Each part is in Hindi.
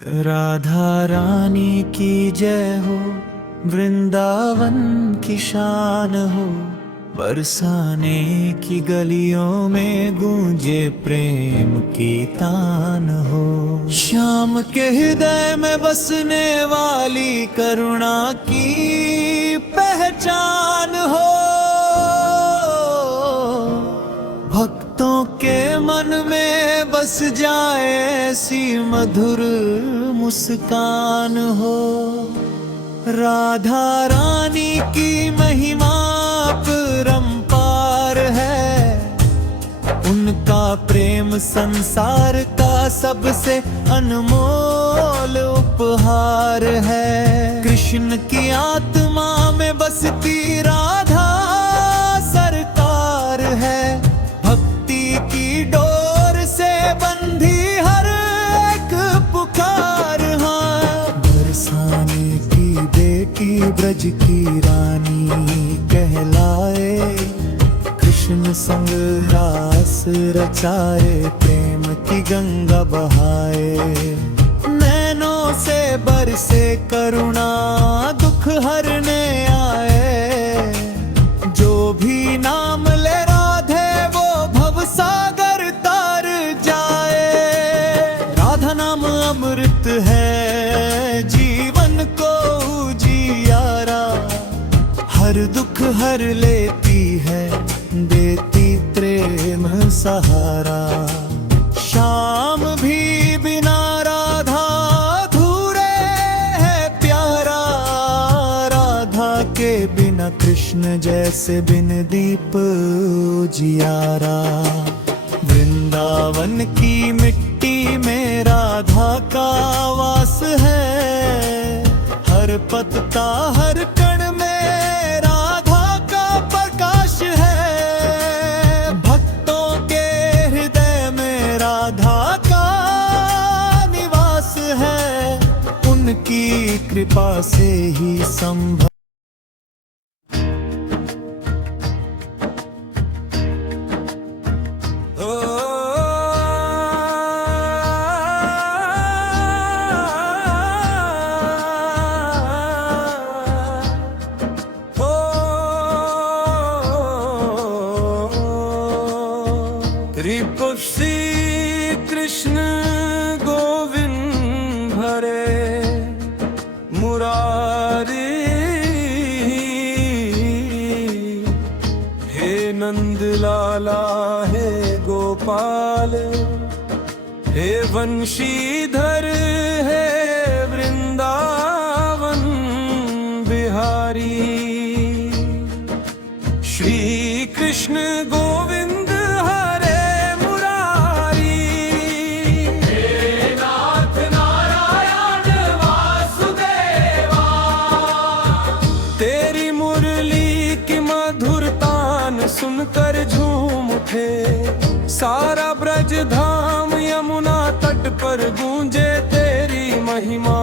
राधा रानी की जय हो, वृंदावन की शान हो। बरसाने की गलियों में गूंजे प्रेम की तान हो। श्याम के हृदय में बसने वाली करुणा की पहचान हो। भक्तों के मन में बस जाए ऐसी मधुर मुस्कान हो। राधा रानी की महिमा अपरंपार है। उनका प्रेम संसार का सबसे अनमोल उपहार है। कृष्ण की आत्मा में बसती राधा सरकार है। भक्ति की डोर से बंधी हर एक पुकार। हाँ, बरसाने की बेटी ब्रज की रानी कहलाए। कृष्ण संग रास रचाए, प्रेम की गंगा बहाए। नैनों से बरसे करुणा, दुख हरने आए। जो भी नाम ले राधे वो भव सागर तार जाए। राधा नाम अमृत है, जीवन को उजियारा। हर दुख हर लेती है, देती प्रेम सहारा। शाम भी बिना राधा अधूरे है प्यारा। राधा के बिना कृष्ण जैसे बिन दीप उजियारा। वृंदावन की मिट्टी में राधा का वास है। हर पत्ता हर कण में राधा का प्रकाश है। भक्तों के हृदय में राधा का निवास है। उनकी कृपा से ही संभव। श्री कृष्ण गोविंद हरे मुरारी। हे नंद लाला हे गोपाल, हे वंशीधर हे वृंदावन बिहारी। श्री कृष्ण गोविंद सुनकर झूम उठे सारा ब्रज धाम। यमुना तट पर गूंजे तेरी महिमा,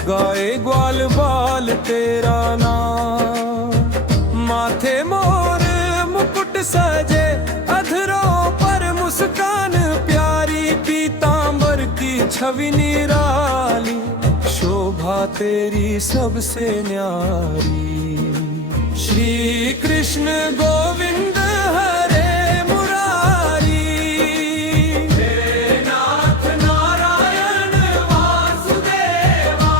गाए ग्वाल बाल तेरा नाम। माथे मोर मुकुट सजे, अधरों पर मुस्कान प्यारी। पीतांबर की छवि निराली, शोभा तेरी सबसे न्यारी। श्री कृष्ण गोविंद हरे मुरारी। हे नाथ नारायण वासुदेवा।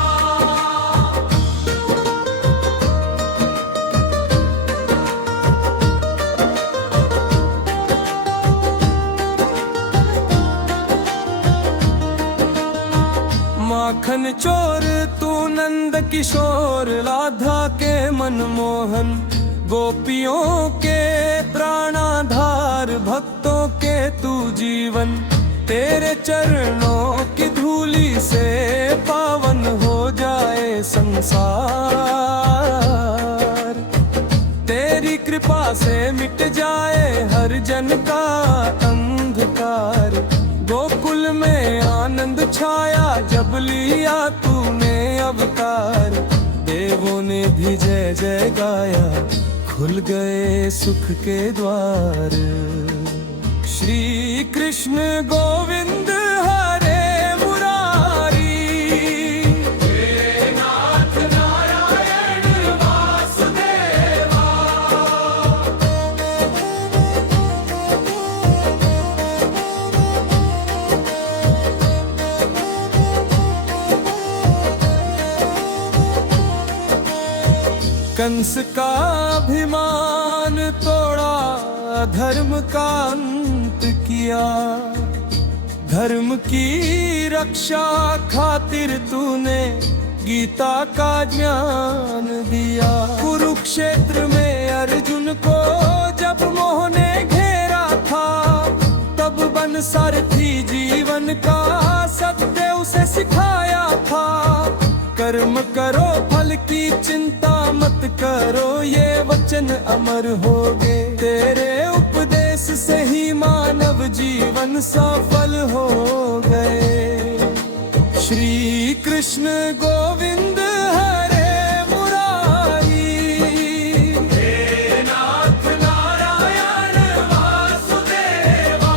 माखन चोर तू नंद किशोर, राधा के मनमोहन। गोपियों के प्राणाधार, भक्तों के तू जीवन। तेरे चरणों की धूली से पावन हो जाए संसार। तेरी कृपा से मिट जाए हर जन का अंधकार। गोकुल में आनंद छाया जब लिया तूने अवतार। देवों ने भी जय जय गाया, खुल गए सुख के द्वार। श्री कृष्ण गोविंद हरे मुरारी। कंस का अभिमान तोड़ा, धर्म का अंत किया। धर्म की रक्षा खातिर तूने गीता का ज्ञान दिया। कुरुक्षेत्र में अर्जुन को जब मोह ने घेरा था, तब बन सारथी जीवन का सत्य उसे सिखाया था। कर्म करो फल की चिंता मत करो, ये वचन अमर होगे। तेरे उपदेश से ही मानव जीवन सफल हो गए। श्री कृष्ण गोविंद हरे मुरारी, हे नाथ नारायण वासुदेवा।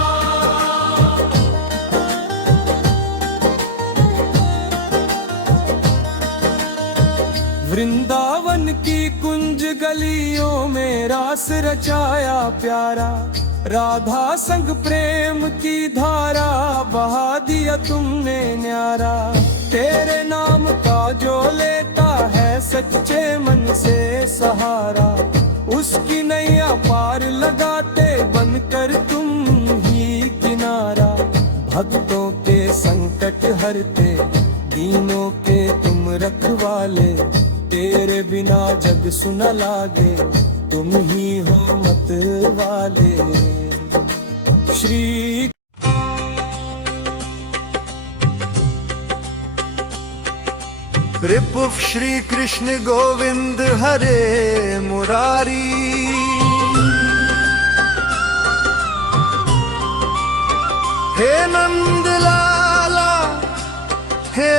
वृंदावन की कुंज गलियों में रास रचाया प्यारा। राधा संग प्रेम की धारा बहा दिया तुमने न्यारा। तेरे नाम का जो लेता है सच्चे मन से सहारा, उसकी नैया पार लगाते बनकर तुम ही किनारा। भक्तों के संकट हरते, दीनों के तुम रखवाले। तेरे बिना जग सुना लागे, तुम ही हो मत वाले। श्री रिपुः श्री कृष्ण गोविंद हरे मुरारी। हे नंद लाला, हे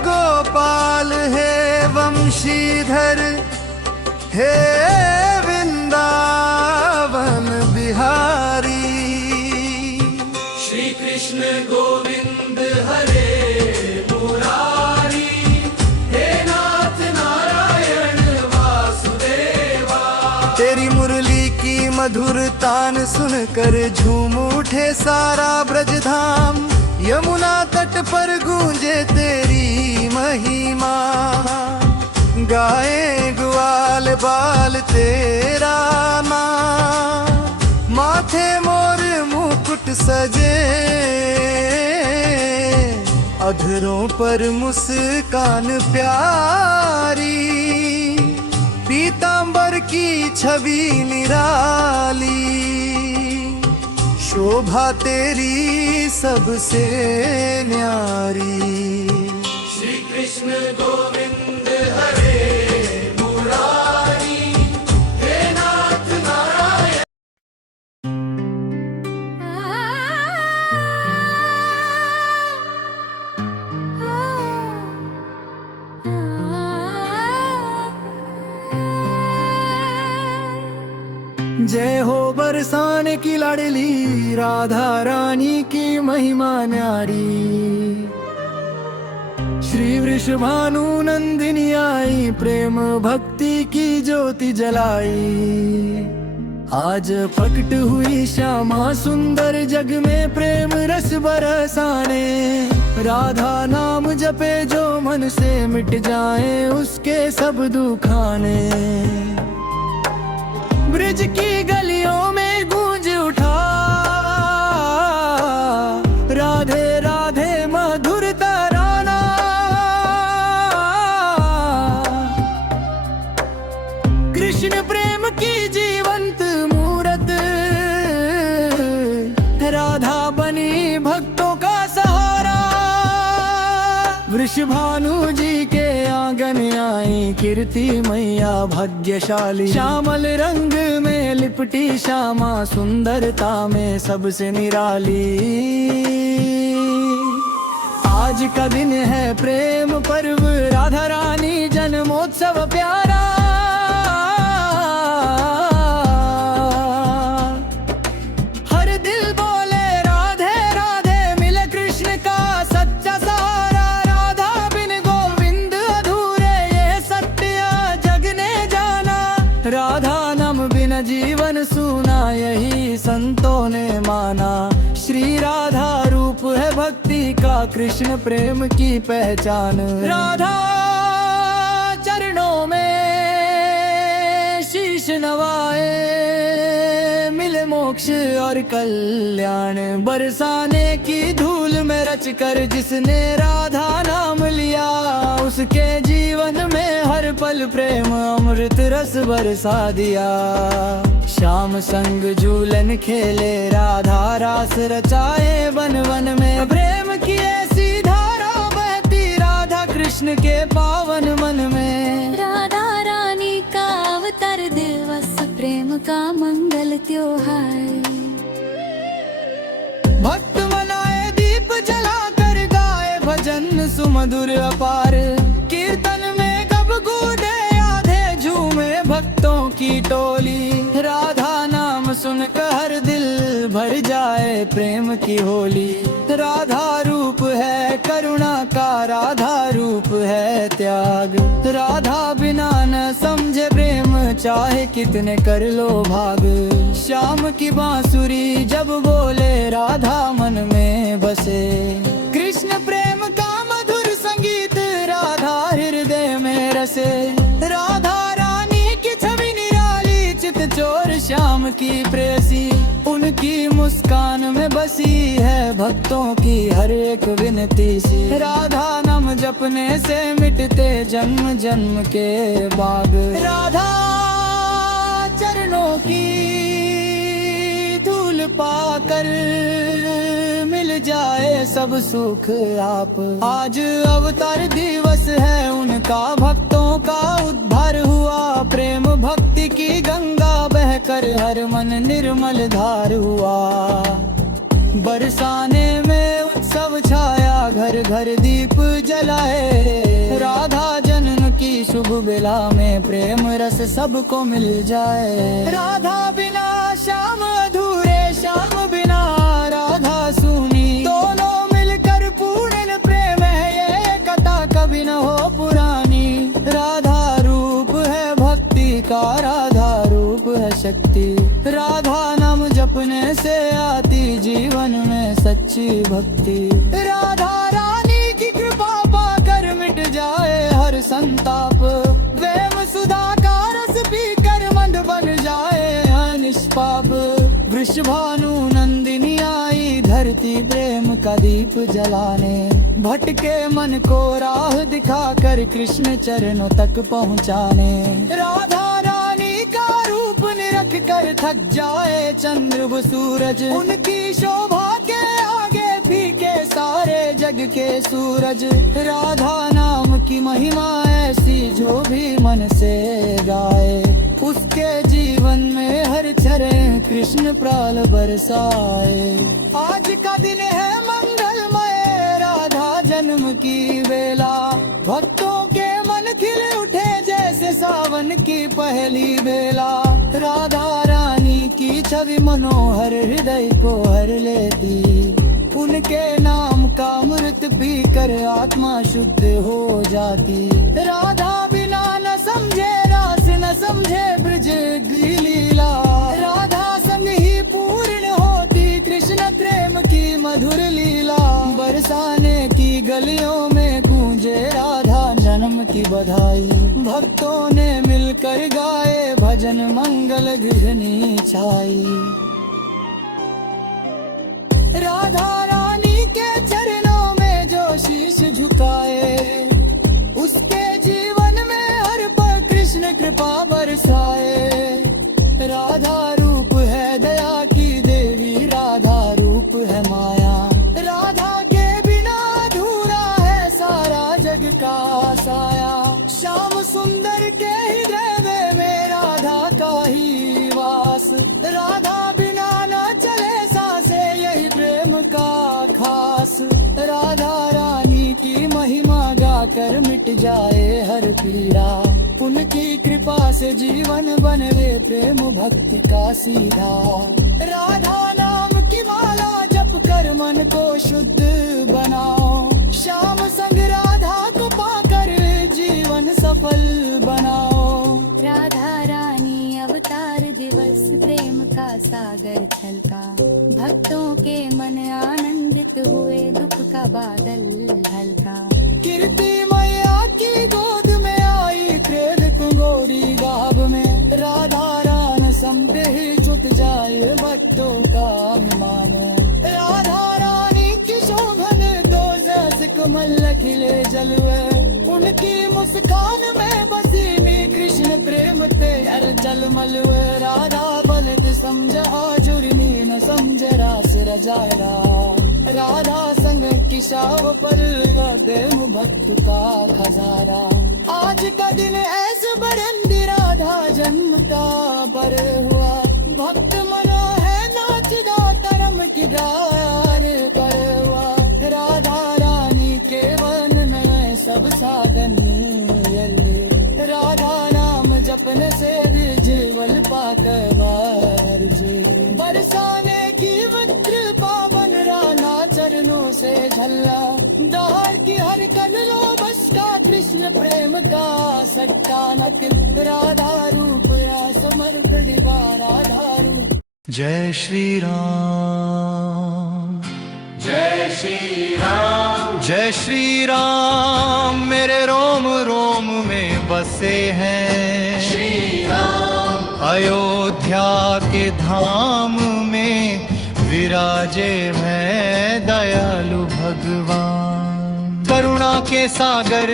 गोपाल, हे वंशीधर, हे वृंदावन बिहारी। श्री कृष्ण गोविंद हरे मुरारी, हे नाथ नारायण वासुदेवा। तेरी मुरली की मधुर तान सुनकर झूम उठे सारा ब्रजधाम। यमुना तट पर गूंजे तेरी महिमा, गाए ग्वाल बाल तेरा नाम। माथे मोर मुकुट सजे, अधरों पर मुस्कान प्यारी। पीतांबर की छवि निराली, शोभा तेरी सबसे न्यारी। श्री कृष्ण गोविंद हरे मुरारी, हे नाथ नारायण। जय हो बरसाने की लाडली, राधा रानी की महिमा न्यारी। श्री वृषभानु नंदिनी आई, प्रेम भक्ति की ज्योति जलाई। आज प्रकट हुई श्यामा सुंदर, जग में प्रेम रस बरसाने। राधा नाम जपे जो मन से, मिट जाए उसके सब दुखाने। ब्रिज की गलियों में गूंज उठा, राधे राधे मधुर तराना। कृष्ण प्रेम की जीवंत मूरत, राधा बनी भक्तों का सहारा। वृषभानु जी के आंगन आई, कीर्ति मैया भाग्यशाली। श्यामल रंग में लिपटी श्यामा, सुंदरता में सबसे निराली। आज का दिन है प्रेम पर्व, राधा रानी जन्मोत्सव प्यारा। हर दिल बोले राधे राधे, मिले कृष्ण का सच्चा सहारा। राधा बिन गोविंद अधूरे, ये सत्य जग ने जाना। राधा नाम बिन जीवन सूना, यही संतों ने माना। श्री राधा रूप है भक्ति का, कृष्ण प्रेम की पहचान। राधा चरणों में शीश नवाए, मिले मोक्ष और कल्याण। बरसाने की धूल में रच कर जिसने राधा नाम लिया, उसके जीवन में हर पल प्रेम अमृत रस बरसा दिया। श्याम संग झूलन खेले, राधा रास रचाए, वन वन में प्रेम की ऐसी धारा बहती, राधा कृष्ण के पावन मन में। राधा रानी का अवतार दिवस, प्रेम का मंगल त्योहार। भक्त मनाए दीप जलाकर, गाए भजन सुमधुर अपार। कीर्तन में कब गूंजे आधे झूमे भक्तों की टोली। राधा नाम सुनकर हर दिल भर जाए प्रेम की होली। राधा रूप है करुणा का, राधा रूप है त्याग। राधा बिना न समझे प्रेम, चाहे कितने कर लो भाग। श्याम की बांसुरी जब बोले, राधा मन में बसे। कृष्ण प्रेम का मधुर संगीत, राधा हृदय में रसे। राधा रानी की छवि निराली, चित चोर श्याम की प्रेसी। उनकी मुस्कान में बसी है भक्तों की हर एक विनती सी। राधा नाम जपने से मिटते जन्म जन्म के बाद। राधा चरणों की धूल पाकर मिल जाए सब सुख आप। आज अवतार दिवस है उनका, भक्तों का उद्धार हुआ। प्रेम भक्ति की गंगा बहकर हर मन निर्मल धार हुआ। बरसाने में उत्सव छाया, घर घर दीप जलाए। राधा जन्म की शुभ बेला में प्रेम रस सबको मिल जाए। राधा बिना श्याम अधूरे, श्याम बिना राधा सूनी। दोनों मिलकर पूर्ण प्रेम है, ये कथा कभी न हो पुरानी। राधा रूप है भक्ति का, राधा रूप है शक्ति। राधा नाम जपने से आती जीवन में सच्ची भक्ति। राधा रानी की कृपा पाकर मिट जाए हर संताप। प्रेम सुधा का रस पीकर मन बन जाए निष्पाप। वृषभानु नंदिनी आई धरती प्रेम का दीप जलाने। भटके मन को राह दिखाकर कृष्ण चरणों तक पहुँचाने। राधा रानी का रूप निरख कर थक जाए चंद्र व सूरज। उनकी शोभा के आगे फीके सारे जग के सूरज। राधा नाम की महिमा ऐसी जो भी मन से गाए। उसके जीवन में हर चरण कृष्ण प्राल बरसाए। आज का दिन है मंगलमय, राधा जन्म की बेला। भक्तों के मन खिल उठे जैसे सावन की पहली बेला। राधा रानी की छवि मनोहर हृदय को हर लेती। उनके नाम का अमृत पीकर आत्मा शुद्ध हो जाती। राधा बिना न समझे रास, न समझे ब्रज की लीला। राधा संग ही पूर्ण होती कृष्ण प्रेम की मधुर लीला। बरसाने की गलियों में गूंजे राधा जन्म की बधाई। भक्तों ने मिलकर गाए भजन, मंगल घृणी छाई। राधा रानी के चरणों में जो शीश झुकाए, उसके जीवन में हर पल कृष्ण कृपा बरसाए। राधा रूप है दया की देवी, राधा रूप है माया। राधा के बिना अधूरा है सारा जग का साया। श्याम सुंदर के हृदय में राधा का ही वास। राधा बिना न चले सांसे, यही प्रेम का खास। राधा रानी की महिमा गाकर मिट जाए हर पीड़ा। उनकी कृपा से जीवन बनवे प्रेम भक्ति का सीधा। राधा नाम की माला जप कर मन को शुद्ध बनाओ। श्याम संग राधा को पाकर जीवन सफल बनाओ। राधा रानी अवतार दिवस, प्रेम का सागर छलका। भक्तों के मन आनंदित हुए, दुख का बादल हल्का। कीर्ति मैया की गोद में आई, प्रेम गोरी गाभ में। राधा जलवे उनकी मुस्कान में बसी कृष्ण प्रेम ते हर चल मलवे राधा बलद समझ आजुरनी न समझ रास रजाड़ा राधा संग किशाव पर प्रेम भक्त का खजारा आज का दिन ऐसे बरंदी राधा जन्म का बर हुआ भक्त मना है नाचदा तरम की डार पर हुआ राधा रानी के वन में सब साधन राधा नाम जपन से जीवल पाकर बरसाने की मित्र पावन राना चरणों से झल्ला दार की हर कललो बस का कृष्ण प्रेम का सट्टा नकल राधा रूप या समर्थ दिवा राधा रूप। जय श्री राम जय श्री राम जय श्री राम मेरे रोम रोम में बसे हैं श्री राम अयोध्या के धाम में विराजे हैं दयालु भगवान करुणा के सागर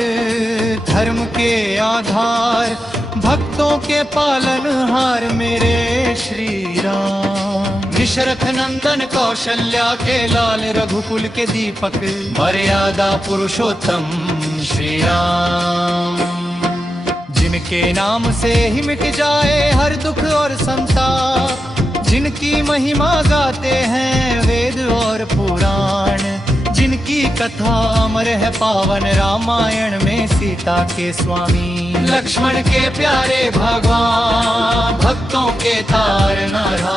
धर्म के आधार भक्तों के पालनहार मेरे श्री राम दशरथ नंदन कौशल्या के लाल रघुकुल के दीपक मर्यादा पुरुषोत्तम श्री राम जिनके नाम से ही मिट जाए हर दुख और संताप जिनकी महिमा गाते हैं वेद और पुराण जिनकी कथा अमर है पावन रामायण में सीता के स्वामी लक्ष्मण के प्यारे भगवान भक्तों के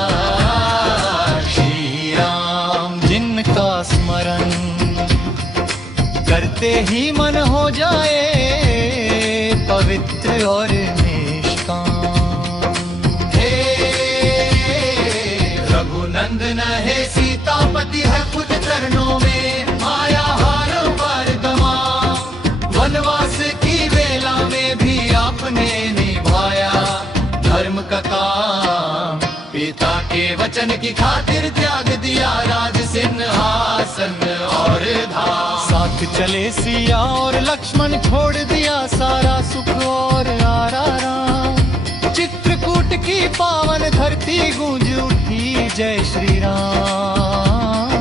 तारनहार श्री राम जिनका स्मरण करते ही मन हो जाए पवित्र और निष्काम हे रघुनंदन है सीतापति है खुद चरणों में माया हार पर गमा वनवास की वेला में भी आपने निभाया धर्म का काम पिता के वचन की खातिर त्याग दिया राज सिंहासन और धाम साथ चले सिया और लक्ष्मण छोड़ दिया सारा सुख और आराम चित्रकूट की पावन धरती गूंज उठी जय श्री राम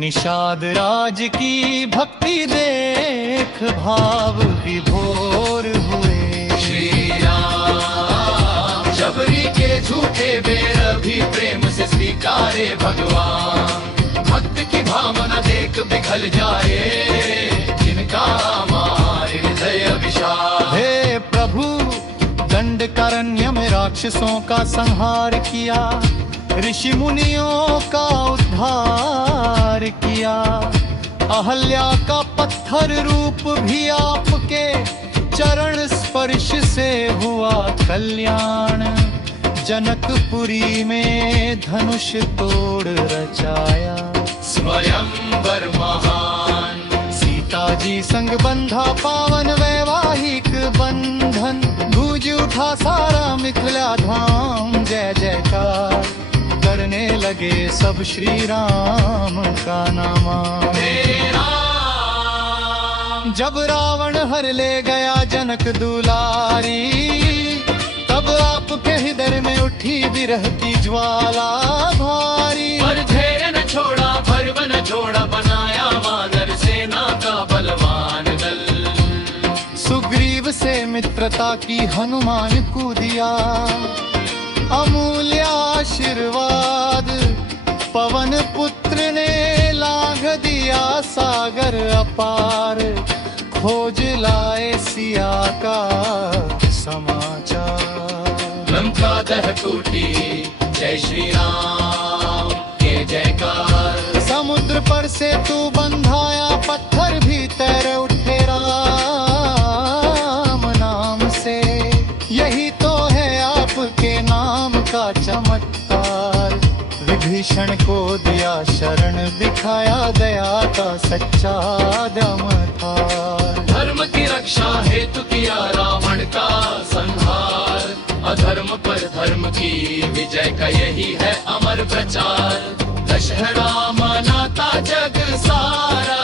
निषाद राज की भक्ति देख भाव विभोर हुए श्री राम शबरी के झूठे बेर भी प्रेम से स्वीकारे भगवान भक्त की भावना देख पिघल जाए जिनका मारे हृदय विशाल हे प्रभु दंडकारण्य में राक्षसों का संहार किया ऋषि मुनियों का उद्धार किया अहल्या का पत्थर रूप भी आपके चरण स्पर्श से हुआ कल्याण जनकपुरी में धनुष तोड़ रचाया स्वयंवर महान सीता जी संग बंधा पावन वैवाहिक बंधन गूंज उठा सारा मिथिला धाम जय जयकार करने लगे सब श्री राम का नामा जब रावण हर ले गया जनक दुलारी तब आपके हृदय में उठी विरह की ज्वाला भारी पर धैर्य न छोड़ा भर्व न छोड़ा बनाया वानर सेना का बलवान दल सुग्रीव से मित्रता की हनुमान को दिया अमूल्य आशीर्वाद पवन पुत्र ने लांघ दिया सागर अपार खोज लाए सिया का समाचार लंका दह टूटी जय श्री राम के जयकार समुद्र पर से तू बंधाया पत्थर भी तैर उठे राम नाम से यही तो है आपके नाम का चमत्कार विभीषण को दिया शरण दिखाया दया का सच्चा दमतार धर्म की रक्षा हेतु किया रावण का संहार अधर्म पर धर्म की विजय का यही है अमर प्रचार दशहरा मनाता जग सारा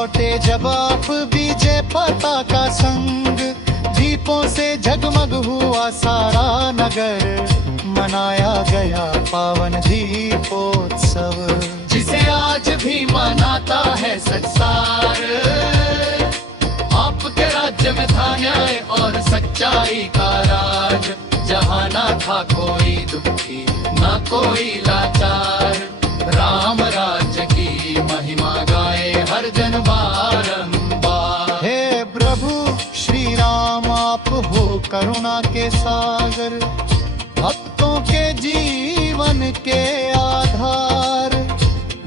लौटे जब आप बीजे पताका संग, दीपों से जगमग हुआ सारा नगर, मनाया गया पावन दीपोत्सव, जिसे आज भी मनाता है संसार। आपके राज्य में था न्याय और सच्चाई का राज, जहाँ ना था कोई दुखी ना कोई लाचार। राम राज्य की महिमा गाए हर जन बारंबार। हे प्रभु श्री राम आप हो करुणा के सागर, भक्तों के जीवन के आधार।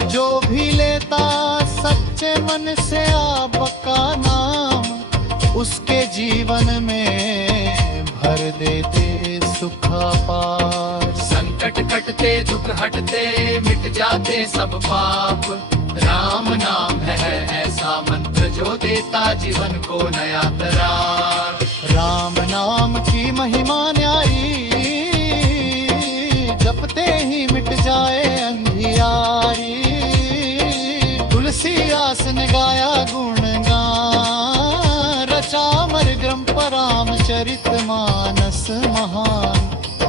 जो भी लेता सच्चे मन से आपका नाम, उसके जीवन में भर देते सुख अपार। संकट कटते दुख हटते मिट जाते सब पाप, राम नाम है ऐसा मंत्र जो देता जीवन को नया तरार। राम नाम की महिमा न्यारी, जपते ही मिट जाए अंधियारी। तुलसीदास ने गाया गुणगान, रचा अमर रामचरित मानस महान,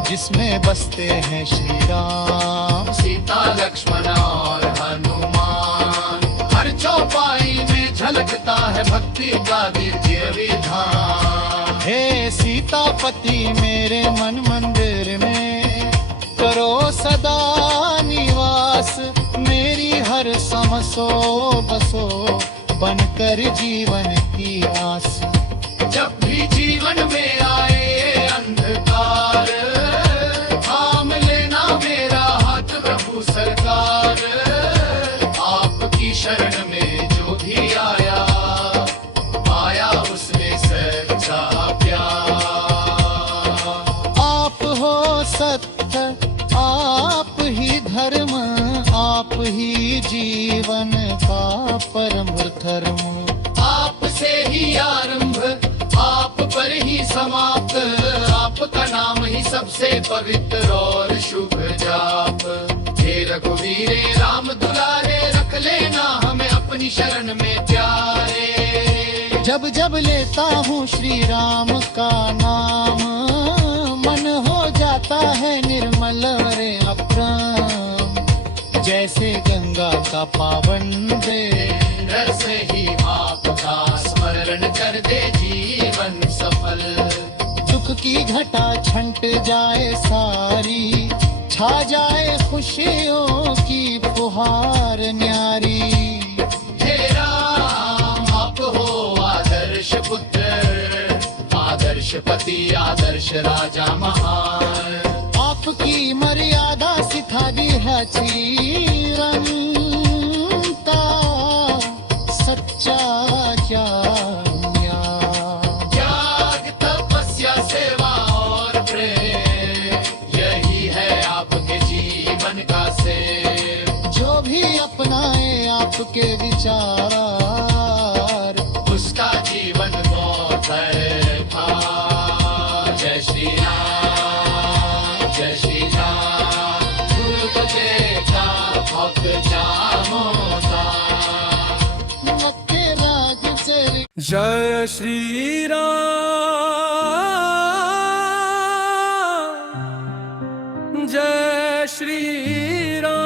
जिसमें बसते हैं श्री राम सीता लक्ष्मण और हनुमान। हर चौपाई में झलकता है भक्ति का दिव्य विधान। हे सीतापति मेरे मन मंदिर में करो सदा निवास, मेरी हर समसो बसो बनकर जीवन की आस। जब भी जीवन में आए अंधकार, थाम लेना मेरा हाथ प्रभु सरकार। आपकी शरण में जो भी आया, पाया उसने सच्चा प्यार। आप हो सत्य आप ही धर्म, आप ही जीवन का परम धर्म। आपसे ही आरंभ आप पर ही समाप्त, आपका नाम ही सबसे पवित्र और शुभ जाप। हे रघुवीरे राम दुलारे, रख लेना हमें अपनी शरण में प्यारे। जब जब लेता हूँ श्री राम का नाम, मन हो जाता है निर्मल रे अप्रम। जैसे गंगा का पावन दे, डर से ही आपका स्मरण कर दे जीवन सफल। दुख की घटा छंट जाए सारी, छा जाए खुशियों की फुहार न्यारी। हे राम आप हो आदर्श पुत्र, आदर्श पति आदर्श राजा महान। आपकी मर्यादा सिखा दी है चिरंता, सच्चा क्या त्याग तपस्या सेवा और प्रेम, यही है आपके जीवन का सेव। जो भी अपनाए आपके विचार, उसका जीवन बहुत था। जय श्री राम जय श्री राम, गुरु बचे का भक्त जामोता। जय श्री राम जय श्री राम।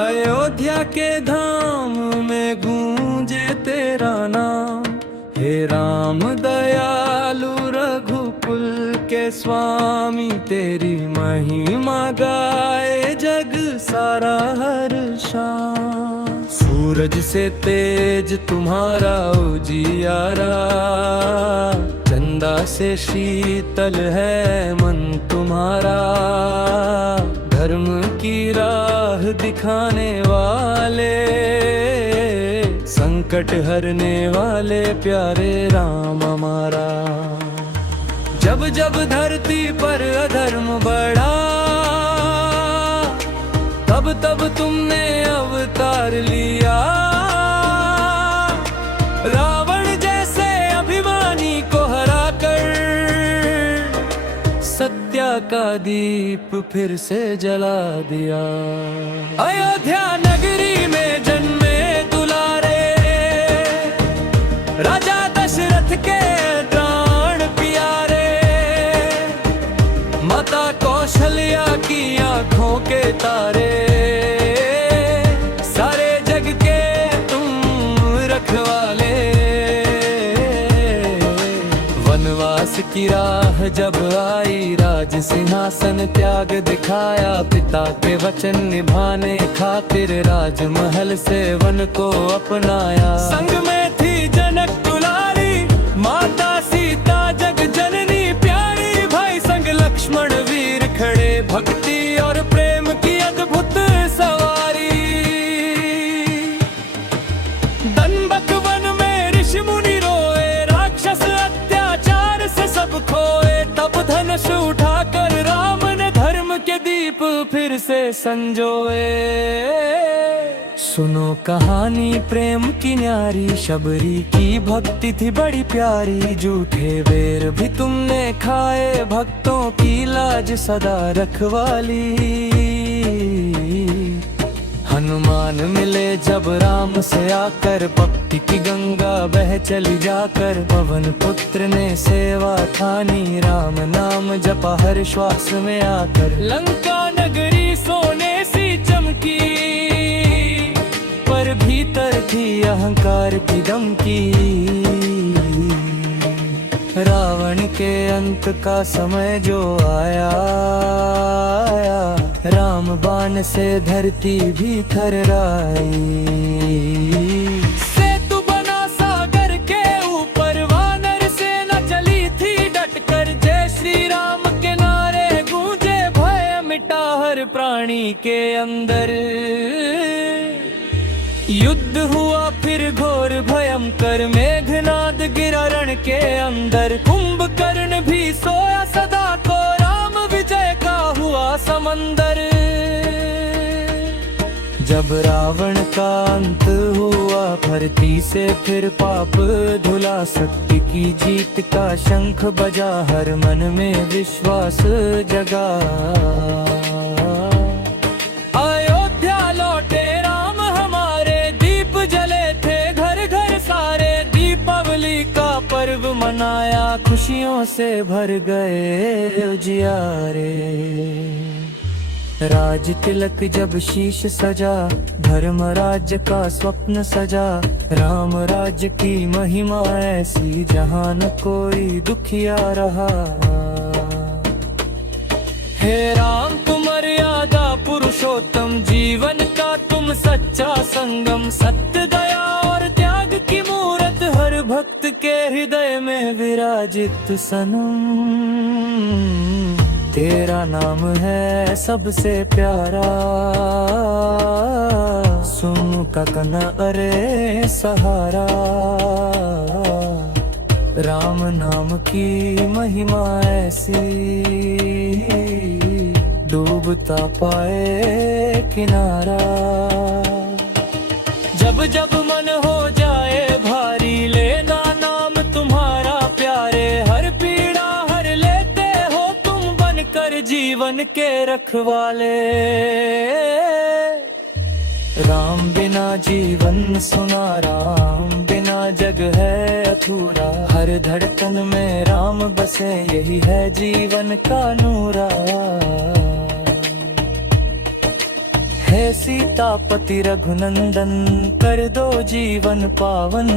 अयोध्या के धाम में गूंजे तेरा नाम, हे राम दयालु रघुकुल के स्वामी। तेरी महिमा गाए जग सारा हर शाम। सूरज से तेज तुम्हारा उजियारा, चंदा से शीतल है मन तुम्हारा। धर्म की राह दिखाने वाले, संकट हरने वाले प्यारे राम हमारा। जब जब धरती पर अधर्म बढ़ा, तब तब तुमने अवतार लिया। रावण जैसे अभिमानी को हराकर, सत्य का दीप फिर से जला दिया। अयोध्या नगरी में जन्मे दुलारे, कौशल्या की आंखों के तारे, सारे जग के तुम रखवाले। वनवास की राह जब आई, राज सिंहासन त्याग दिखाया, पिता के वचन निभाने खातिर राजमहल से वन को अपनाया। संग में थी जनक दुलारी, माता सीता जग जननी प्यारी, भाई संग लक्ष्मण वीर खड़े, भक्ति और प्रेम की अद्भुत सवारी। दनबक वन में ऋषि मुनि रोए, राक्षस अत्याचार से सब खोए, तब धनुष उठाकर राम ने धर्म के दीप फिर से संजोए। सुनो कहानी प्रेम की न्यारी, शबरी की भक्ति थी बड़ी प्यारी, झूठे बेर भी तुमने खाए, भक्तों की लाज सदा रखवाली। हनुमान मिले जब राम से आकर, भक्ति की गंगा बह चली जाकर, पवन पुत्र ने सेवा ठानी, राम नाम जपा हर श्वास में आकर। लंका नगरी सोने सी चमकी, पर भीतर थी अहंकार की धमकी। रावण के अंत का समय जो आया, राम बाण से धरती भी थर्राई। सेतु बना सागर के ऊपर, वानर सेना चली थी डटकर, जय श्री राम के नारे गूंजे, भय मिटा हर प्राणी के अंदर। युद्ध हुआ फिर घोर भयंकर, मेघनाद गिरा रण के अंदर, कुंभकर्ण भी सोया सदा को, राम विजय का हुआ समंदर। जब रावण का अंत हुआ, धरती से फिर पाप धुला, सत्य की जीत का शंख बजा, हर मन में विश्वास जगा। अयोध्या लौटे राम हमारे, दीप जले थे घर घर सारे, दीपावली का पर्व मनाया, खुशियों से भर गए उजियारे। राज तिलक जब शीश सजा, धर्म राज्य का स्वप्न सजा, राम राज्य की महिमा ऐसी, जहां न कोई दुखिया रहा। हे राम तुम मर्यादा पुरुषोत्तम, जीवन का तुम सच्चा संगम, सत्य दया और त्याग की मूरत, हर भक्त के हृदय में विराजित सनम। तेरा नाम है सबसे प्यारा, सुन का कना अरे सहारा। राम नाम की महिमा ऐसी, डूबता पाए किनारा। जब जब मन हो जाए भारी, लेना नाम तुम्हारा प्यारे, हर पीड़ा हर लेते हो तुम, बनकर जीवन के रखवाले। राम बिना जीवन सुना, राम बिना जग है अधूरा, हर धड़कन में राम बसे, यही है जीवन का नूरा। हे सीतापति रघुनंदन, कर दो जीवन पावन,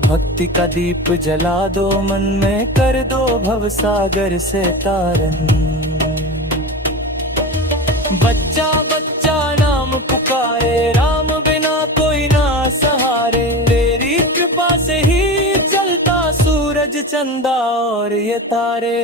भक्ति का दीप जला दो मन में, कर दो भव सागर से तारन। बच्चा बच्चा नाम पुकारे, राम बिना कोई ना सहारे, तेरी कृपा से ही चलता सूरज चंदा और ये तारे।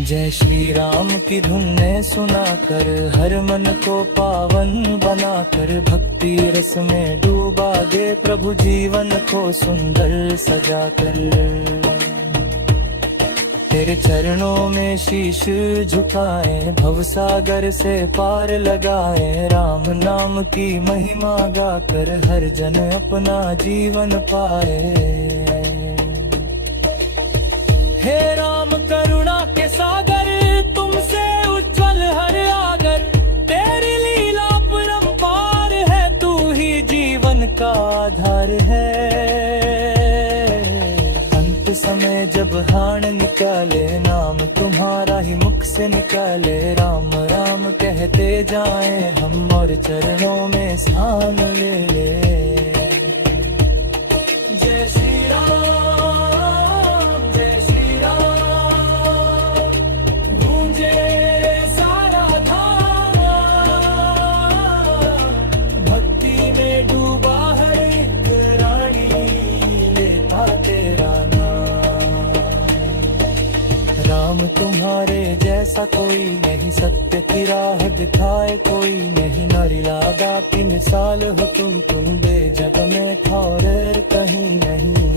जय श्री राम की धुन ने सुना कर, हर मन को पावन बना कर, भक्ति रस में डूबा दे प्रभु जीवन को सुंदर सजा कर। तेरे चरणों में शीश झुकाए, भवसागर से पार लगाए, राम नाम की महिमा गाकर हर जन अपना जीवन पाए। हे राम करुणा के सागर, तुमसे उज्जवल हर आगर, तेरी लीला परंपार है, तू ही जीवन का आधार है। अंत समय जब हाण निकाले, नाम तुम तुम्हारा ही मुख से निकले, राम राम कहते जाएं हम और चरणों में स्थान ले ले। जय श्री राम, जय श्री राम, गूंजे सारा धाम, भक्ति में डूबा है एक रानी, लेता तेरा नाम। राम तुम्हारे जैसा कोई नहीं, सत्य की राह दिखाए कोई नहीं, नारी लागा की मिसाल हो तुम बेजग में खौर कहीं नहीं।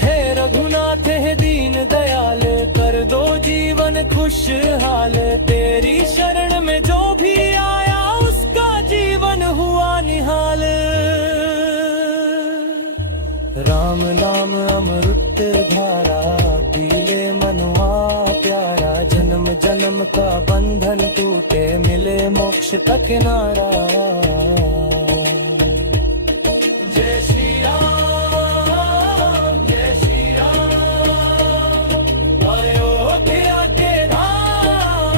हे रघुनाथ हे दीन दयाल, कर दो जीवन खुशहाल, तेरी शरण में जो भी आया उसका जीवन हुआ निहाल। राम नाम अमृत धारा, पीले मनुआ प्यारा, जन्म जन्म का बंधन टूटे, मिले मोक्ष का किनारा। जय श्री राम, जय श्री राम, अयोध्या के धाम,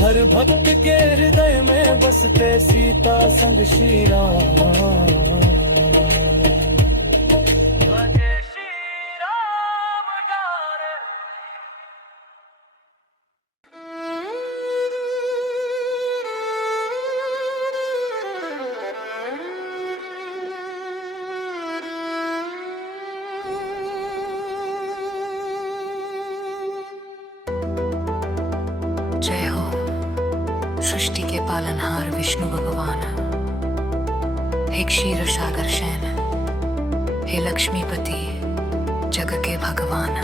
हर भक्त के हृदय में बसते सीता संग श्री राम। जय हो सृष्टि के पालनहार विष्णु भगवान, हे क्षीर सागर शयन, हे लक्ष्मीपति जग के भगवान।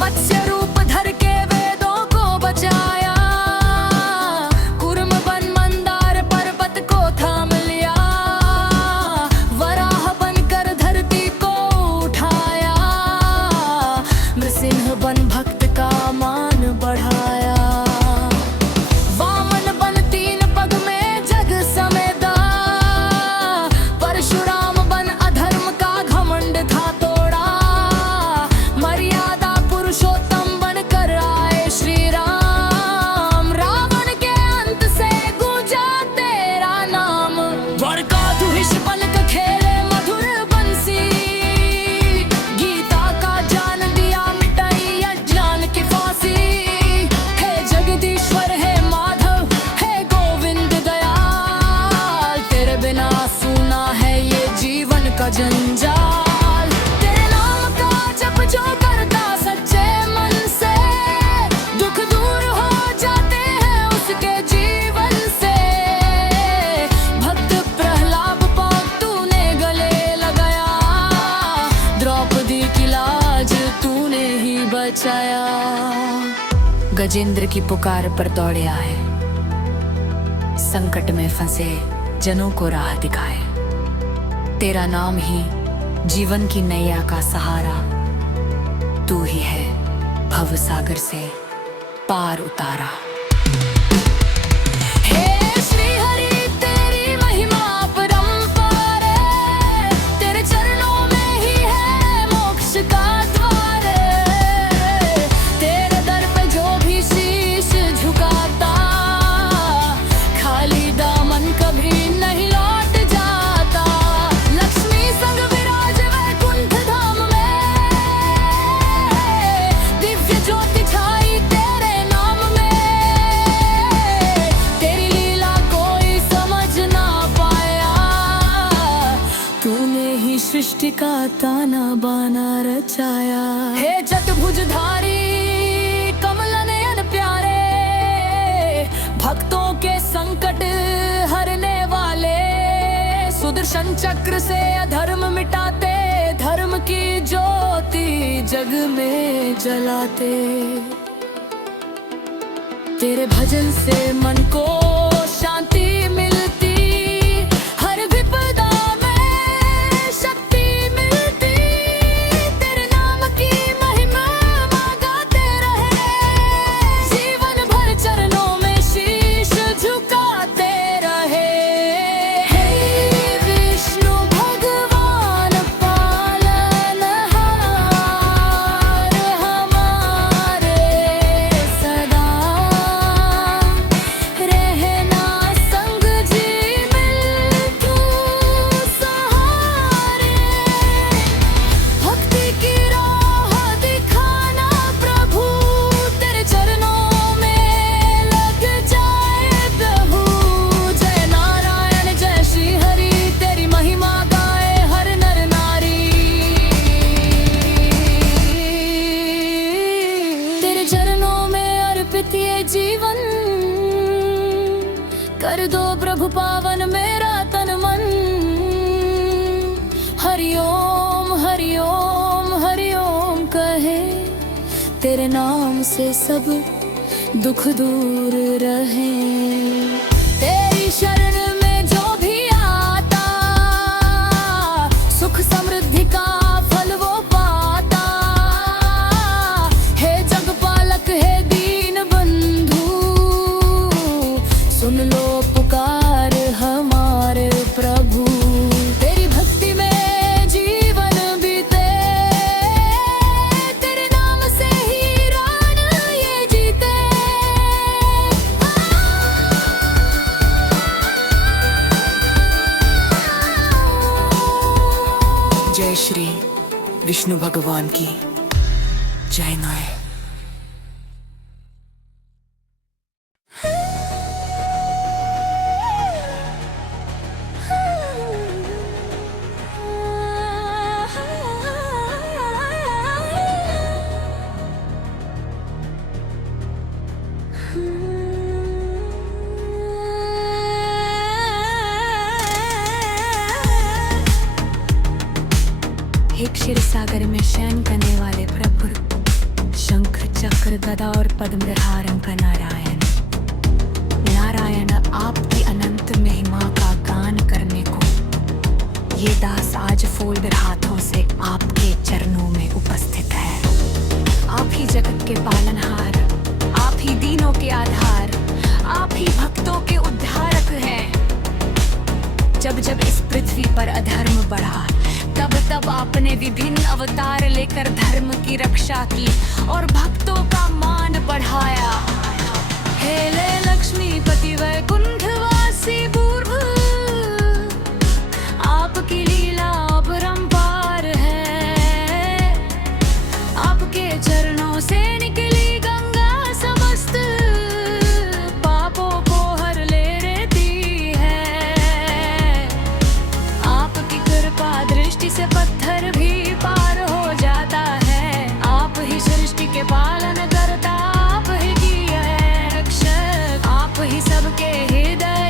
मत्स्य रूप धर के वेदों को बचाया, कुर्म बन मंदार पर्वत को थाम लिया, वराह बनकर धरती को उठाया, नृसिंह बन भक्त का मान बढ़ाया, वामन बन 3 पग में जग समेटा, परशुराम बन अधर्म का घमंड था तोड़ा, मर्यादा पुरुषोत्तम बनकर आए श्री राम, रावण के अंत से गूंजा तेरा नाम, द्वारकाधीश पलक खेले मधुर बंसी, गीता का जान दिया मिटाई अज्ञान की फांसी, हे जगदीश्वर हे माधव हे गोविंद दयाल, तेरे बिना सूना है ये जीवन का जंजाल, तेरे नाम का जप जो करता सच्चे मन से, दुख दूर हो जाते हैं उसके जीवन से, भक्त प्रहलाद पाक तूने गले लगाया, द्रौपदी की लाज तूने ही बचाया, गजेंद्र की पुकार पर दौड़े आए, संकट में फंसे जनों को राह दिखाए, तेरा नाम ही जीवन की नैया का सहारा, तू ही है भव सागर से पार उतारा। सृष्टि का ताना बाना रचाया। हे चतुर्भुजधारी कमल नयन प्यारे, भक्तों के संकट हरने वाले, सुदर्शन चक्र से अधर्म मिटाते, धर्म की ज्योति जग में जलाते। तेरे भजन से मन को शांति मिलती, हर विपदा में शक्ति मिलती। तेरे नाम की महिमा गाते रहे, जीवन भर चरणों में शीश झुकाते रहे। हे विष्णु भगवान पालनहार, हमारे सदा रहना संग जी मिल तू सहारे। भक्ति की राह दिखाना प्रभु, तेरे चरणों में लग जाए प्रभु। जय नारायण जय श्री हरि, तेरी महिमा गाए हर नर नारी। तेरे चरणों में अर्पित ये जीवन, कर दो प्रभु पावन मेरा तन मन। हरि ओम हरि ओम हरि ओम कहे, तेरे नाम से सब दुख दूर रहे। तेरी शरण में जो भी आता, सुख समृद्धि का फल वो पाता। हे जगपालक हे दीन बंधु, सुन लो पुकार हमारे प्रभु। तेरी भक्ति में जीवन बीते, तेरे नाम से ही प्राण ये जीते। जय श्री विष्णु भगवान की जय नाय। हे क्षीर सागर में शयन करने वाले प्रभु, शंख चक्र गदा और पद्म धारण का नारायण। नारायण आपकी अनंत महिमा का गान करने को ये दास आज फोल्डर हाथों से आपके चरणों में उपस्थित है। आप ही जगत के पालनहार, आप ही दीनों के आधार, आप ही भक्तों के उद्धारक हैं। जब जब इस पृथ्वी पर अधर्म बढ़ा, तब तब आपने विभिन्न अवतार लेकर धर्म की रक्षा की और भक्तों का मान बढ़ाया। हे ले लक्ष्मीपति वैकुंठवासी पूर्व, आपकी लीला अपरंपार है। आपके चरणों से निकली गंगा समस्त पापों को हर ले रहती है। आपकी कृपा दृष्टि से पत्थर भी पार हो जाता है। आप ही सृष्टि के पालन करता, आप ही की है रक्षक, आप ही सबके हृदय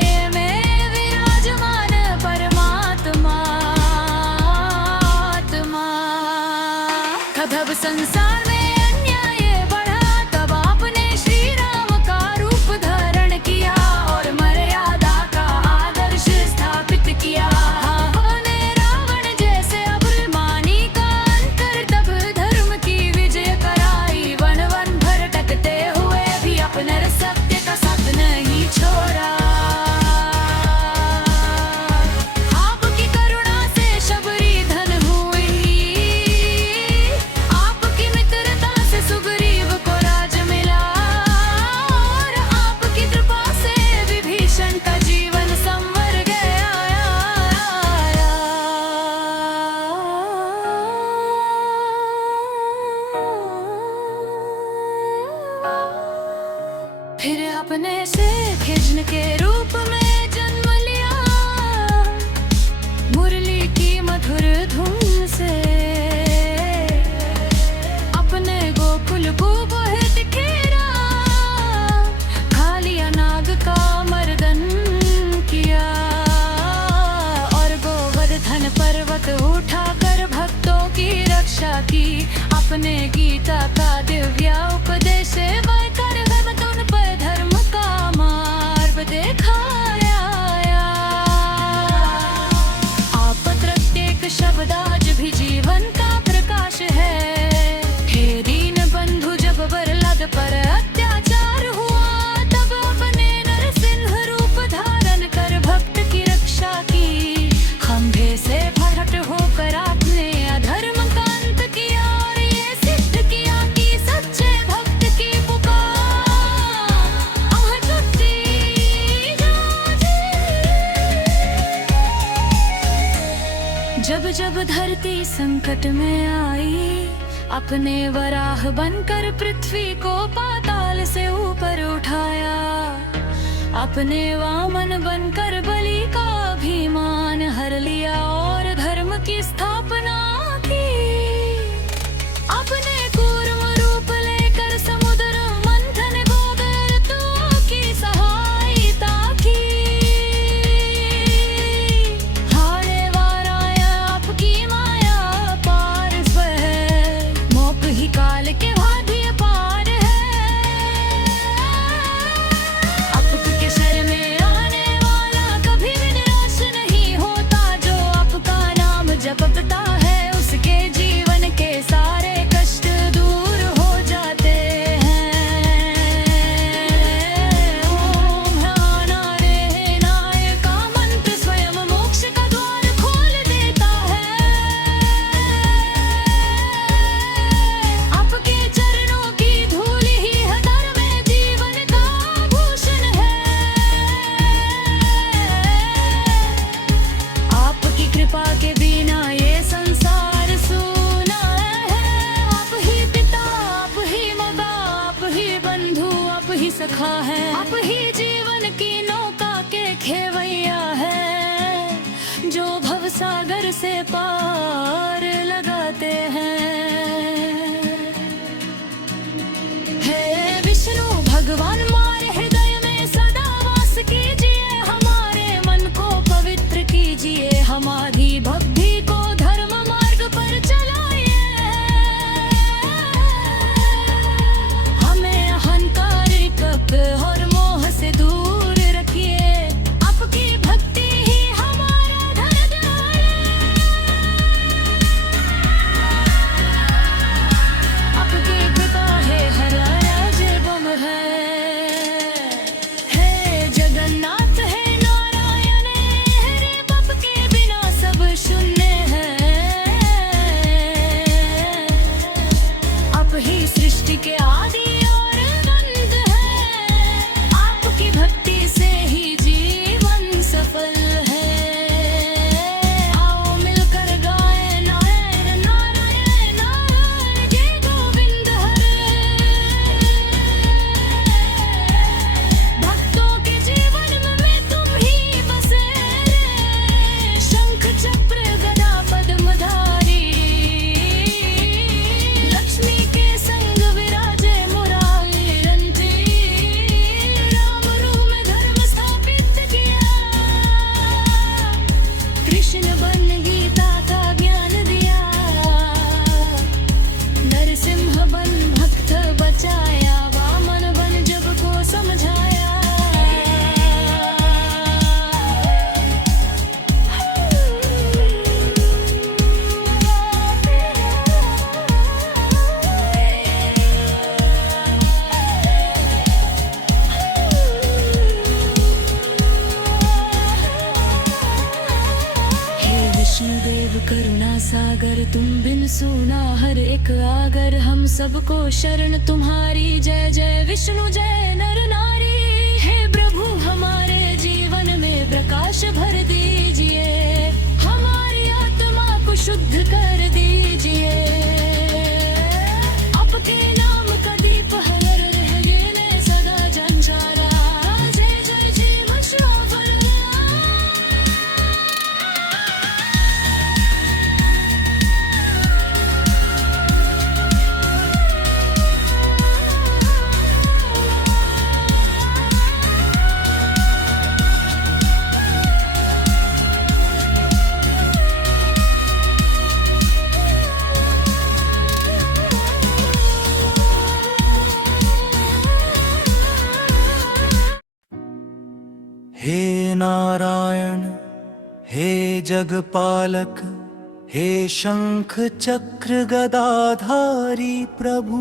गीता का दिव्य उपदेश वह कर तुम पर धर्म का मार्ग दिखाया। आप प्रत्येक शब्द आज भी जीवन का प्रकाश है। हे दीन बंधु जब प्रहलाद पर अत्याचार हुआ तब अपने नरसिंह रूप धारण कर भक्त की रक्षा की। खंभे से भरट होकर आपने अधर्म का अंत किया और ये सिद्ध किया कि सच्चे भक्त की पुकार टूटती जब जब धरती संकट में आई अपने वराह बनकर पृथ्वी को पाताल से ऊपर उठाया। अपने वामन बनकर बलि का अभिमान हर लिया और धर्म की स्थापना की। अपने कूर्म रूप लेकर समुद्र मंथन गोगर्तों की सहायता की। हारे वाराया आपकी माया पार है, मोक ही काल के वाद्य पार है। आपके शर में आने वाला कभी भी निराश नहीं होता। जो आपका नाम जपता है उसके जीवन के सारे कष्ट दूर हो जाते हैं। ओम नारे नाय का मंत्र स्वयं मोक्ष का द्वार खोल देता है। आपके चरणों की धूल ही हदर में जीवन का भूषण है। आपकी कृपा के बिना ये संसार सूना है। आप ही पिता, आप ही माता, आप ही बंधु, आप ही सखा है। आप ही जीवन की नौका के खेवैया है जो भव सागर से पार लगाते हैं। हे विष्णु भगवान मारे हृदय में सदा वास कीजिए। हमारे मन को पवित्र कीजिए। हमारी भक्ति को धर्म मार्ग पर चलाइए। हमें अहंकार कप और मोह से दूर रखिए। आपकी भक्ति ही हमारा धर्म है। आपकी कृपा है हर राज्य बम है। हे जगन्नाथ है नारायण है रे बाप के बिना सब शून्य है। आप ही सृष्टि के आदि और अंत है। आपकी भक्ति से ही जीवन सफल है। आओ मिलकर गाएं नारायण नारायण नारायण जय गोविंद हरे। भक्तों के जीवन में तुम ही बसे रे। शंख चक्र गदा पद्मधारी लक्ष्मी के संग विराजे मुरारी रंजी। राम रूप में धर्म स्थापित किया। कृष्ण बन गीता का ज्ञान दिया। नरसिंह बन भक्त बचाया। वामन बन जब को समझाया। हे विष्णुदेव करुणा सागर तुम बिन सुना हर एक आगर। हम सबको शरण तुम्हारी। जय जय विष्णु जय नर नारी। हे प्रभु हमारे जीवन में प्रकाश भर दीजिए। हमारी आत्मा को शुद्ध कर दीजिए। आपके नाम का दीप हर रहने सदा जंचारा। जय जय जीव श्रोफल। नारायण हे जगपालक हे शंख चक्र गदाधारी प्रभु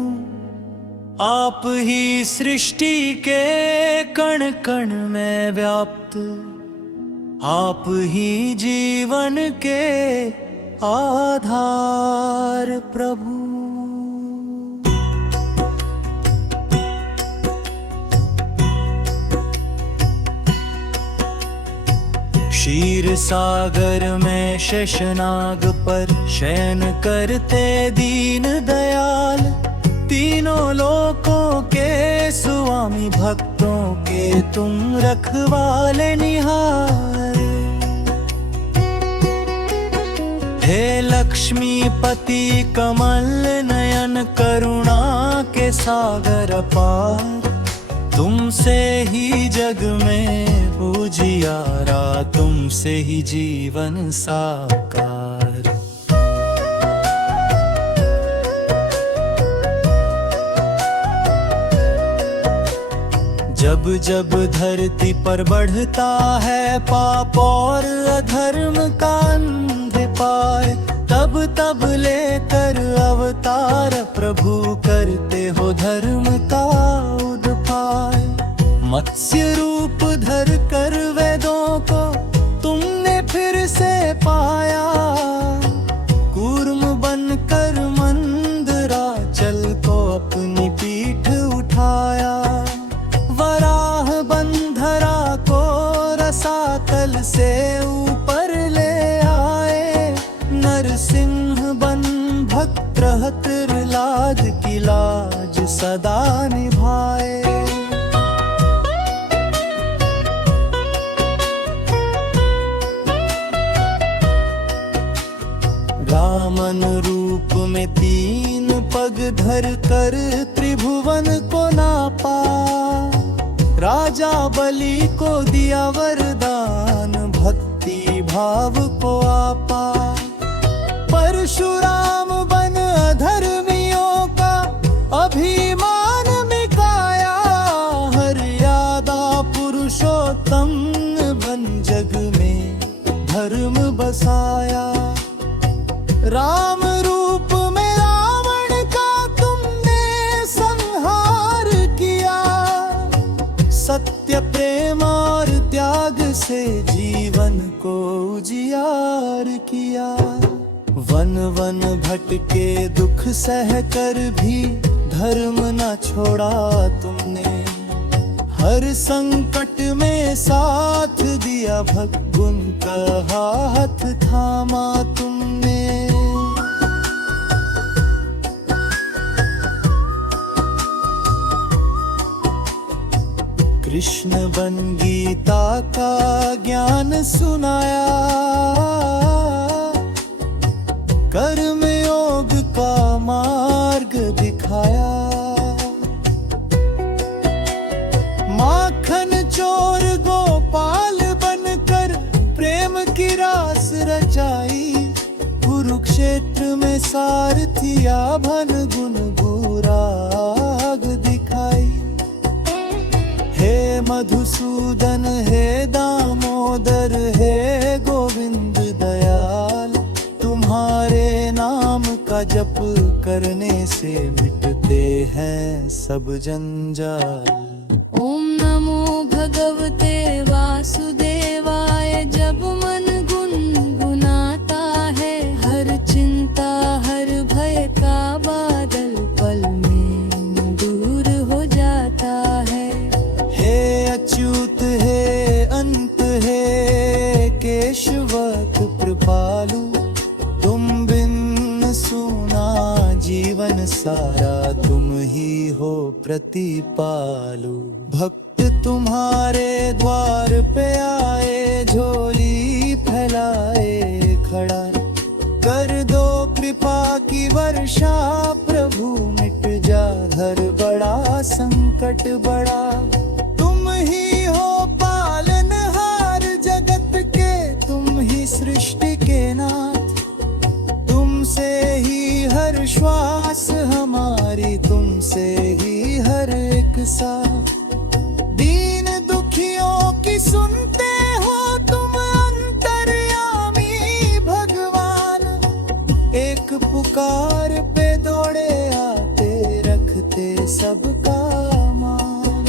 आप ही सृष्टि के कण कण में व्याप्त आप ही जीवन के आधार प्रभु। क्षीर सागर में शेषनाग पर शयन करते दीन दयाल तीनों लोकों के स्वामी भक्तों के तुम रखवाले निहार। हे लक्ष्मीपति कमल नयन करुणा के सागर अपार तुमसे ही जग में उजियारा तुमसे ही जीवन साकार। जब जब धरती पर बढ़ता है पाप और अधर्म का अंधकार तब तब लेकर अवतार प्रभु करते हो धर्म का उद्धार। मत्स्य रूप धर कर वेदों को तुमने फिर से पाया कूर्म बनकर मंदराचल को अपनी पीठ उठाया। वराह बंधरा को रसातल से ऊपर ले आए नरसिंह बन भक्त प्रहलाद की लाज सदा निभाए। रामन रूप में तीन पग धर कर त्रिभुवन को नापा राजा बलि को दिया वरदान भक्ति भाव को आपा। परशुराम बन अधर्मियों का अभिमान मिटाया हर्यादा पुरुषोत्तम बन जग में धर्म बसाया। राम रूप में रावण का तुमने संहार किया सत्य प्रेम और त्याग से जीवन को उजियार किया। वन वन भटके दुख सह कर भी धर्म न छोड़ा तुमने हर संकट में साथ दिया भक्तुन का हाथ थामा तुमने। कृष्ण बन गीता का ज्ञान सुनाया कर्म योग का मार्ग दिखाया। माखन चोर गोपाल बनकर प्रेम की रास रचाई कुरुक्षेत्र में सारथिया भन गुण गुराग दिखाई। हे मधुसूदन हे दामोदर हे गोविंद दयाल तुम्हारे नाम का जप करने से मिटते हैं सब जंजाल। ओम नमो भगवते वासुदेवाय जब मन गुनगुनाता है हर चिंता हर भय का बादल पल में दूर हो जाता है। हे अच्युत हे अंत हे केशवक कृपालु तुम बिन सुना जीवन सारा तुम ही हो प्रतिपालु। भक्त तुम्हारे द्वार पे आए झोली फैलाए खड़ा कर दो कृपा की वर्षा प्रभु मिट जा हर बड़ा संकट बड़ा। तुम ही हो पालनहार जगत के तुम ही सृष्टि के नाथ तुमसे ही हर श्वास हमारी तुमसे ही हर एक सांस। दीन दुखियों की सुनते हो तुम पुकार पे दौड़े आते, रखते सबका मान।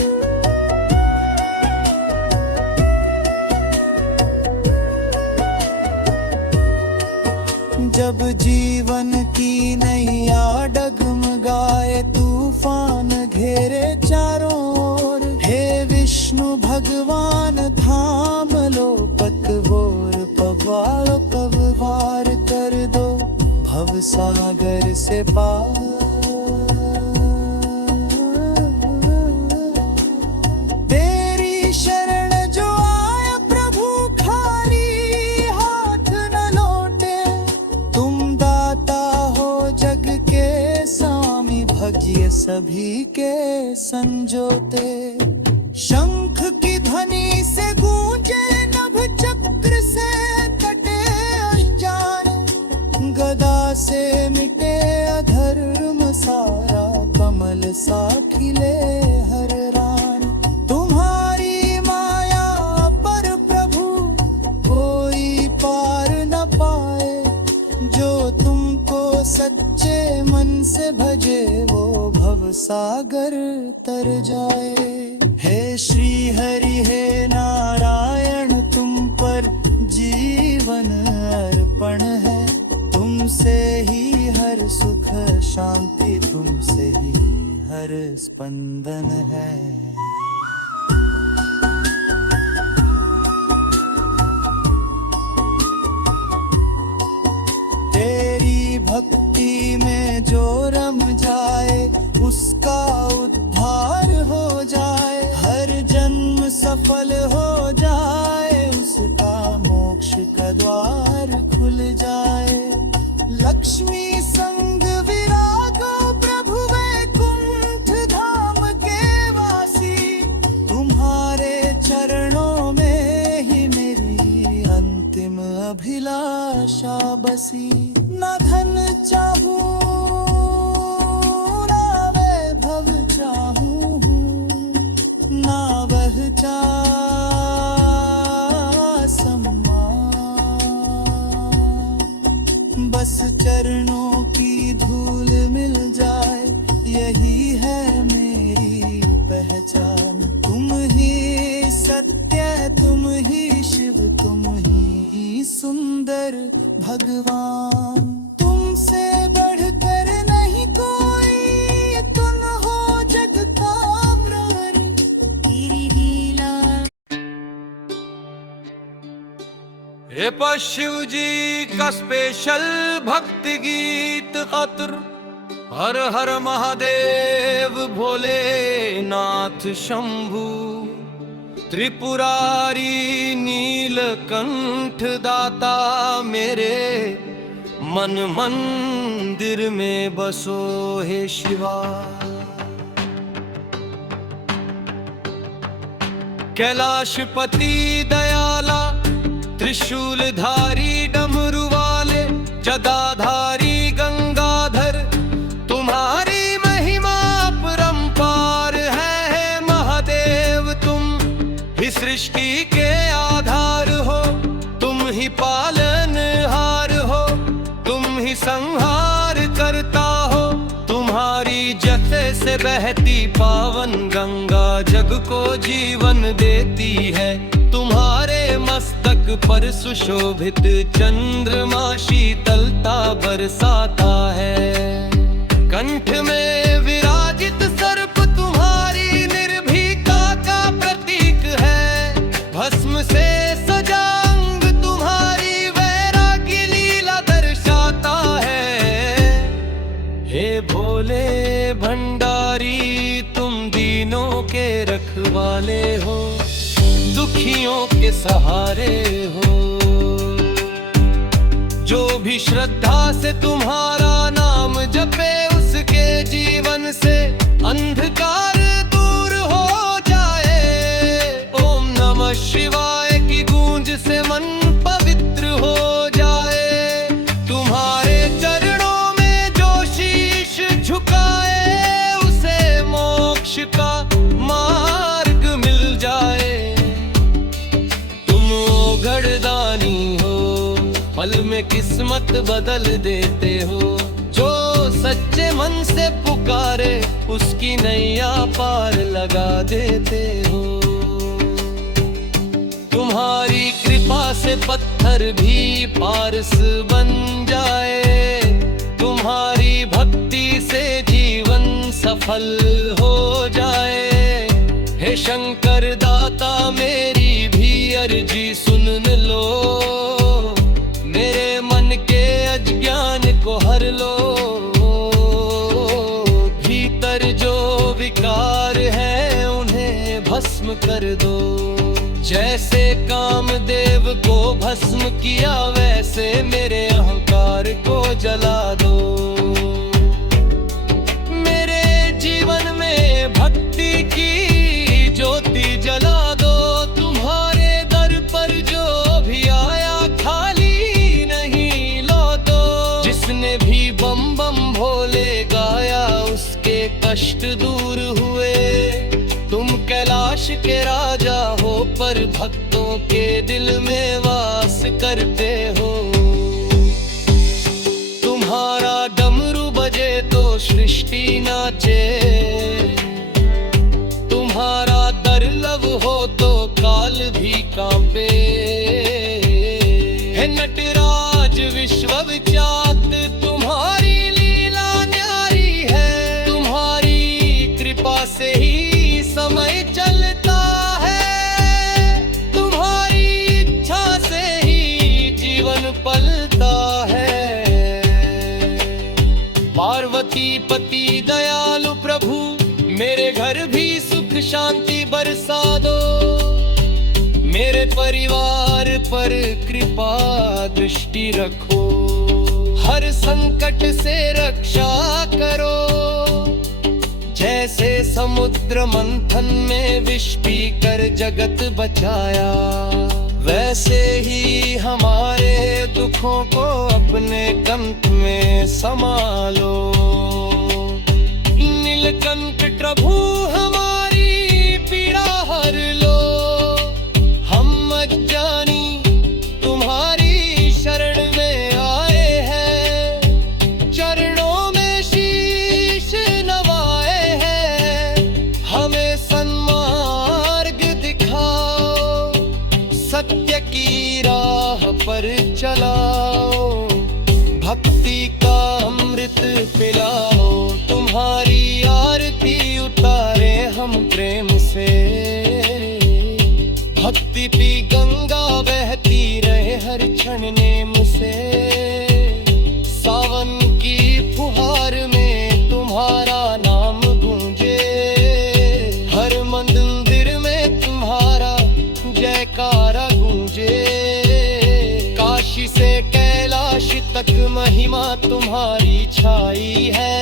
जब जीवन की नैया डगमगाए, तूफान घेरे चारों ओर, हे विष्णु भगवान थाम लो पतवोर, पवार पवार कर दो भव सागर से पार। तेरी शरण जो आया प्रभु, खाली हाथ न लौटे। तुम दाता हो जग के स्वामी, भजिए सभी के संजोते। शंख की ध्वनि से गूंजे नभ, चक्र से कटे अज्ञान, गदा से मिटे अधर्म सारा, कमल सा खिले हर रान। तुम्हारी माया पर प्रभु कोई पार न पाए, जो तुमको सच्चे मन से भजे, वो भव सागर तर जाए। हे श्री हरि हे नारायण, तुम पर जीवन अर्पण है। तुमसे ही हर सुख शांति, तुमसे ही हर स्पंदन है। तेरी भक्ति में जो रम जाए, उसका उद्धार हो जाए। हर जन्म सफल हो जाए, उसका मोक्ष का द्वार खुल जाए। लक्ष्मी संग विरागो प्रभु, वैकुंठ धाम के वासी। तुम्हारे चरणों में ही मेरी अंतिम अभिलाषा बसी। न धन चाहूं ना वैभव चाहूं, ना वह बस चरणों की धूल मिल जाए, यही है मेरी पहचान। तुम ही सत्य, तुम ही शिव, तुम ही सुंदर भगवान। तुमसे बढ़कर नहीं कोई, तुम हो जग का प्राण। तेरी लीला। ये पर शिव जी का स्पेशल भक्ति गीत खातिर, हर हर महादेव भोलेनाथ शंभु। त्रिपुरारी नीलकंठ दाता, मेरे मन मंदिर में बसो हे शिवा। कैलाशपति दयाला, त्रिशूलधारी डमरू वाले, जटाधारी गंगाधर, तुम्हारी महिमा अपरंपार है महादेव। तुम ही सृष्टि के आधार हो, तुम ही पालनहार हो, तुम ही संहार करता हो। तुम्हारी जथे से बहती पावन गंगा, जग को जीवन देती है। तुम्हारे मस्तक पर सुशोभित चंद्रमा शीतलता बरसाता है। कंठ में विराजित सर्प तुम्हारी निर्भीकता का प्रतीक है। भस्म से सजा अंग तुम्हारी वैराग्य लीला दर्शाता है। हे भोले भंडारी, तुम दीनों के रखवाले हो, दुखियों के सहारे हो। जो भी श्रद्धा से तुम्हारा नाम जपे, उसके जीवन से अंधकार दूर हो जाए। ओम नमः शिवाय की गूंज से मन पवित्र हो जाए। तुम्हारे चरणों में जो शीश झुकाए, उसे मोक्ष का मार्ग मिल जाए। तुम ओघड़दानी हो, पल में किस्मत बदल देते हो। सच्चे मन से पुकारे उसकी नैया पार लगा देते हो। तुम्हारी कृपा से पत्थर भी पारस बन जाए, तुम्हारी भक्ति से जीवन सफल हो जाए। हे शंकर दाता मेरी भी अर्जी सुन लो, मेरे मन के अज्ञान को हर लो। भीतर जो विकार है उन्हें भस्म कर दो, जैसे कामदेव को भस्म किया वैसे मेरे अहंकार को जला दो। मेरे जीवन में भक्ति की ज्योति जला दो, तुम्हारे दर पर जो भी आया खाली नहीं लौटो। जिसने भी बम बम भोले गाया उसके कष्ट दूर हुए। तुम कैलाश के राजा हो पर भक्तों के दिल में वास करते हो। तुम्हारा डमरू बजे तो सृष्टि नाचे, तुम्हारा दुर्लभ हो तो काल भी कांपे। हे नटराज विश्वविख्यात तुम्हारी लीला न्यारी है, तुम्हारी कृपा से ही समय चलता है, तुम्हारी इच्छा से ही जीवन पलता है। पार्वती पति दयालु प्रभु मेरे घर भी सुख शांति बरसा दो, मेरे परिवार पर कृपा दृष्टि रखो, हर संकट से रक्षा करो। जैसे समुद्र मंथन में विष पीकर जगत बचाया, वैसे ही हमारे दुखों को अपने कंठ में संभालो। नीलकंठ प्रभु हमारी पीड़ा हर लो, हम अज्ञानी तुम्हारी शरण में आए हैं, चरणों में शीश नवाए हैं। हमें सन्मार्ग दिखाओ, सत्य की राह पर चलाओ, भक्ति का अमृत पिलाओ। तुम्हारी आरती उतारे हम प्रेम से, भक्ति की गंगा बहती रहे हर क्षण नेम से। सावन की फुहार में तुम्हारा नाम गूंजे, हर मंदिर में तुम्हारा जयकारा गूंजे। काशी से कैलाश तक महिमा तुम्हारी छाई है,